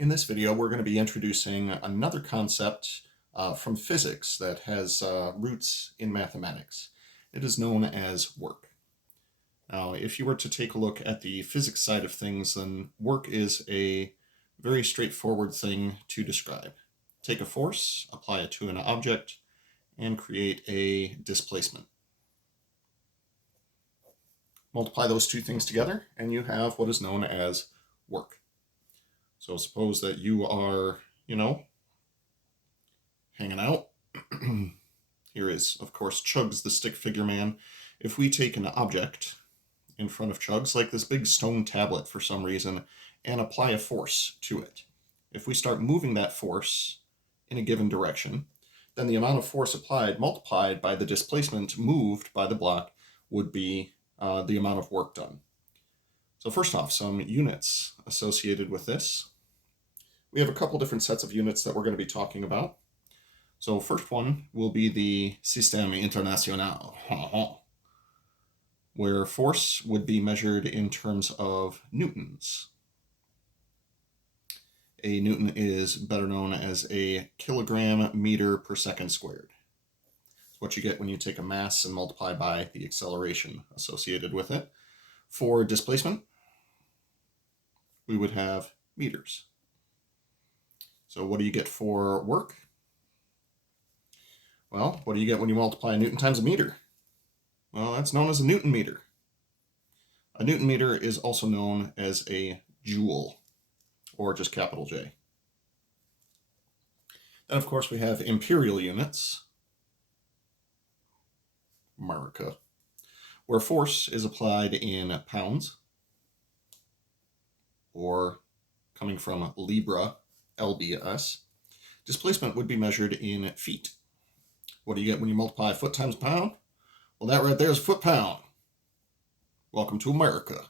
In this video, we're going to be introducing another concept from physics that has roots in mathematics. It is known as work. Now, if you were to take a look at the physics side of things, then work is a very straightforward thing to describe. Take a force, apply it to an object, and create a displacement. Multiply those two things together, and you have what is known as work. So suppose that you are, hanging out. Here is, of course, Chugs the stick figure man. If we take an object in front of Chugs, like this big stone tablet for some reason, and apply a force to it, if we start moving that force in a given direction, then the amount of force applied multiplied by the displacement moved by the block would be the amount of work done. So first off, some units associated with this. We have a couple different sets of units that we're going to be talking about. So first one will be the Système International, where force would be measured in terms of newtons. A newton is better known as a kilogram meter per second squared. It's what you get when you take a mass and multiply by the acceleration associated with it. For displacement, we would have meters. So what do you get for work? Well, what do you get when you multiply a newton times a meter? Well, that's known as a newton meter. A newton meter is also known as a joule, or just capital J. Then, of course, we have imperial units, America, where force is applied in pounds, or coming from Libra, LBS. Displacement would be measured in feet. What do you get when you multiply foot times pound? Well, that right there is foot-pound. Welcome to America.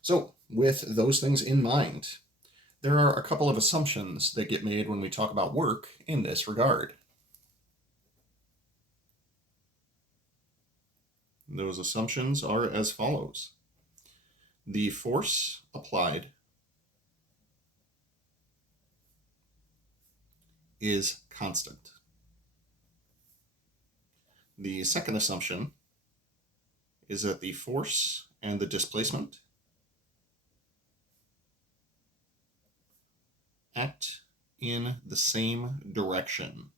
So, with those things in mind, there are a couple of assumptions that get made when we talk about work in this regard. Those assumptions are as follows. The force applied is constant. The second assumption is that the force and the displacement act in the same direction.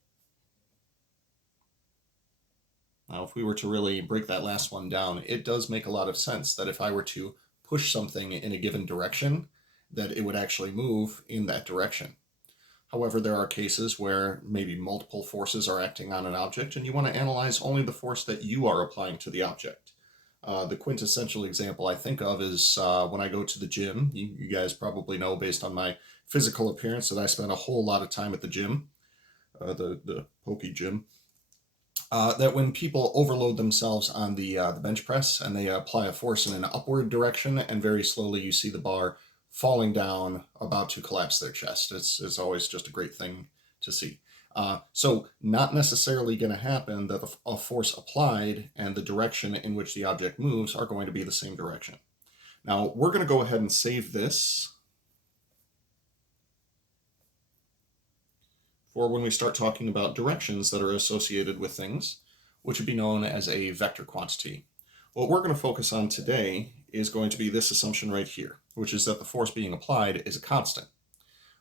Now, if we were to really break that last one down, it does make a lot of sense that if I were to push something in a given direction, that it would actually move in that direction. However, there are cases where maybe multiple forces are acting on an object, and you want to analyze only the force that you are applying to the object. The quintessential example I think of is when I go to the gym. You guys probably know, based on my physical appearance, that I spend a whole lot of time at the gym, the pokey gym. That when people overload themselves on the bench press and they apply a force in an upward direction, and very slowly you see the bar falling down, about to collapse their chest. It's always just a great thing to see. So not necessarily going to happen that a force applied and the direction in which the object moves are going to be the same direction. Now, we're going to go ahead and save this for when we start talking about directions that are associated with things, which would be known as a vector quantity. What we're going to focus on today is going to be this assumption right here, which is that the force being applied is a constant.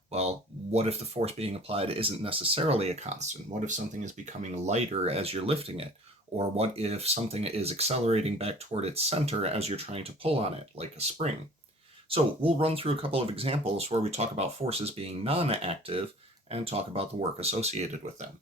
Well, what if the force being applied isn't necessarily a constant? What if something is becoming lighter as you're lifting it? Or what if something is accelerating back toward its center as you're trying to pull on it, like a spring? So we'll run through a couple of examples where we talk about forces being non-active and talk about the work associated with them.